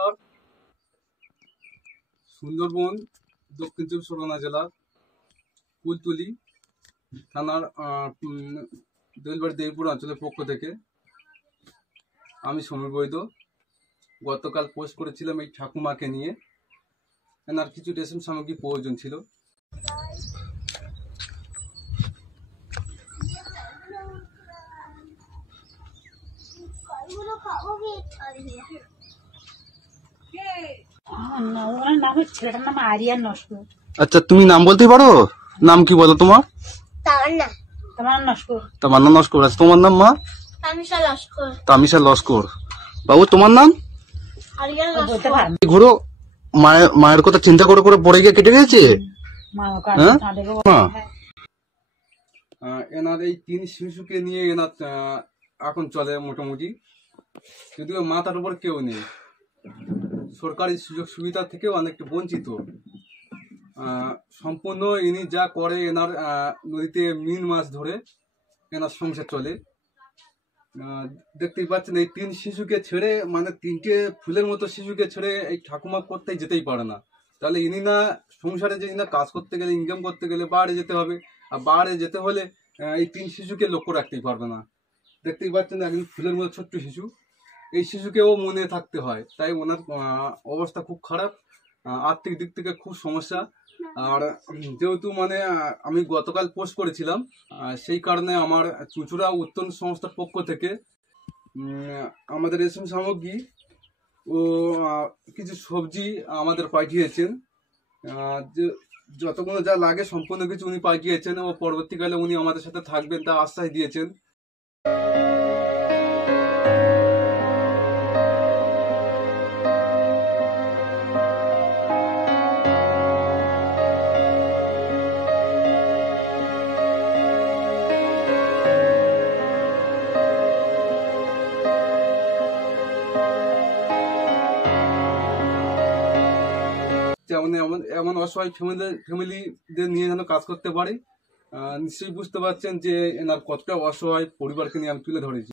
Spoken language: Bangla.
নমস্কার। সুন্দরবন দক্ষিণ চব্বিশ পরগনা জেলার কুলতলি থানার দৈলবাড়ি দেবপুর অঞ্চলের পক্ষ থেকে আমি সমীর বৈদ্য গতকাল পোস্ট করেছিলাম এই ঠাকুমাকে নিয়ে। এনার কিছু রেশম সামগ্রী প্রয়োজন ছিল। আচ্ছা, তুমি নাম বলতে পারো? নাম কি বলো তোমার? তামান্না নস্কর। আচ্ছা, তোমার নাম মা? তামিশা লস্কর। বাবু তোমার নাম? ঘুরো মায়ের কথা চিন্তা করে করে পড়ে গিয়ে কেটে গেছে। এনার এই 3 শিশুকে নিয়ে এনার এখন চলে মোটামুটি, যদিও মাথার উপর কেউ নেই। সরকারি সুযোগ সুবিধা থেকেও অনেকটা বঞ্চিত। সম্পূর্ণ ইনি যা করে, এনার নদীতে মিন মাছ ধরে এনার সংসার চলে। দেখতেই পাচ্ছেন এই 3 শিশুকে ছেড়ে, মানে 3টে ফুলের মতো শিশুকে ছেড়ে এই ঠাকুমা করতে যেতেই পারে না। তাহলে ইনি না সংসারে যে না কাজ করতে গেলে, ইনকাম করতে গেলে বাইরে যেতে হবে, আর বাইরে যেতে হলে এই 3 শিশুকে লক্ষ্য রাখতেই পারবে না। দেখতেই পাচ্ছেন একজন ফুলের মতো ছোট্ট শিশু, এই শিশুকেও মনে থাকতে হয়। তাই ওনার অবস্থা খুব খারাপ, আর্থিক দিক থেকে খুব সমস্যা। আর যেহেতু মানে আমি গতকাল পোস্ট করেছিলাম, সেই কারণে আমার চুঁচুড়া উত্তোলন সংস্থার পক্ষ থেকে আমাদের রেশম সামগ্রী ও কিছু সবজি আমাদের পাঠিয়েছেন। যতগুলো যা লাগে সম্পূর্ণ কিছু উনি পাঠিয়েছেন, ও পরবর্তীকালে উনি আমাদের সাথে থাকবেন তা আশ্বাস দিয়েছেন। এমন অসহায় ফ্যামিলিদের নিয়ে যেন কাজ করতে পারি। নিশ্চয়ই বুঝতে পারছেন যে এনার কতটা অসহায় পরিবারকে নিয়ে আমি তুলে ধরেছি।